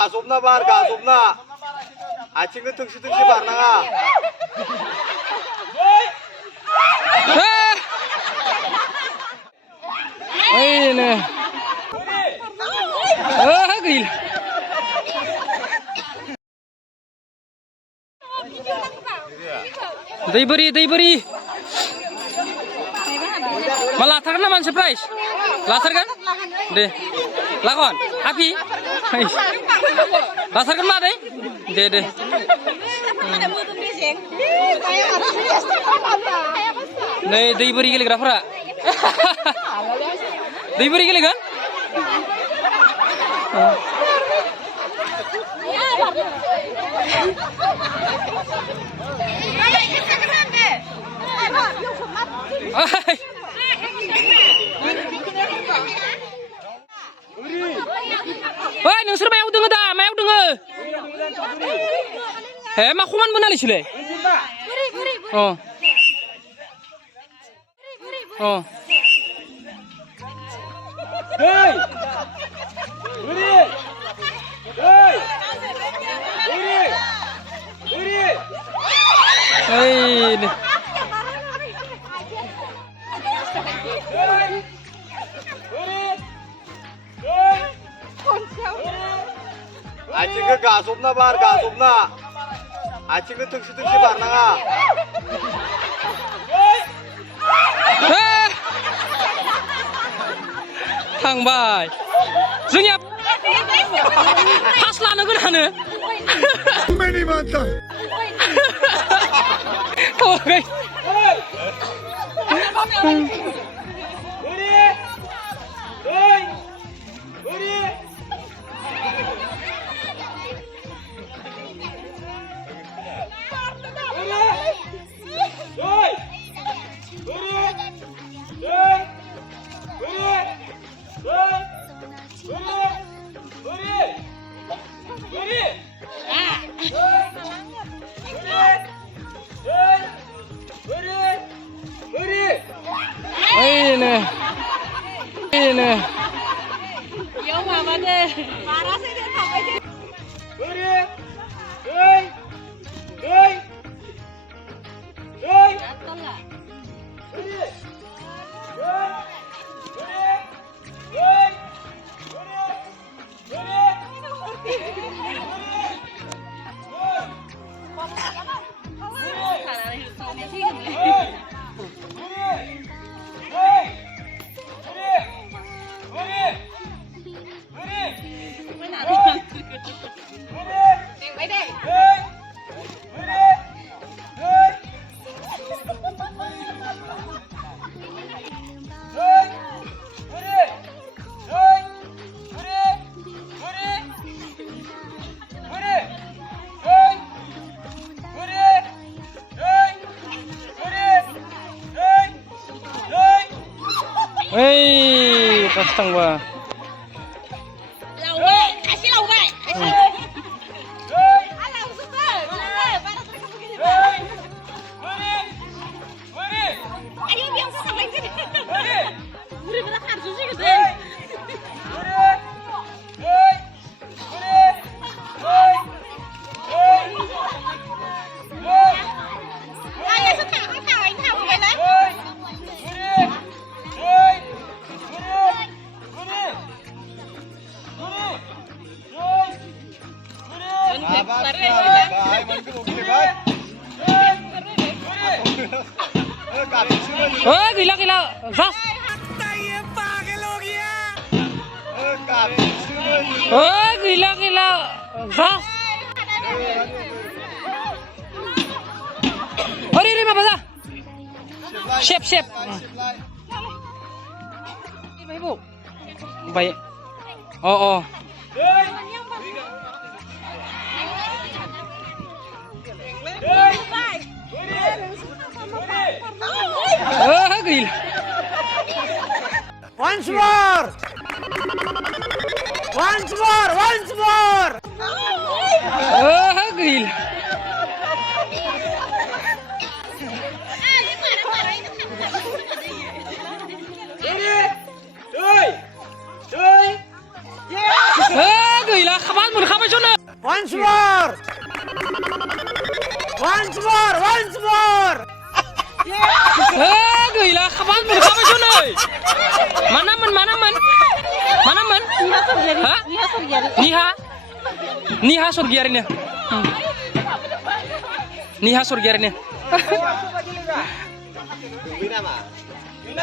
गासबना बार गासबना आथिंखौ थोंसे थोंसे बारनाङा ओइनो गैला दै बोरि मा लाथारगोन ना मानसि प्राइस लाथारगोन दे लागोन हापि लाथारगोन मा दे नै दै बोरि गेलेग्राफोरा दै बोरि गेलेगोन ओइ नोंसोर मायाव दोङो दा मायाव दोङो हे मा खमान बोनालिसलै अ आथिंखौ गासबना बार गासबना आथिंखौ थोंसे थोंसे बारनाङा थांबाय जोंनिया पास लानो गोनांनो pas tangwa gila gas gila gas ori lima basa siap ibu baik oh gila once more gila gila kapan mau Once more. Once more. Once more. Gila, kapan berkapan sih? Mana men? Hah? Niha Surgiarinya. Niha Surgiarinya. Bina mah. Bina.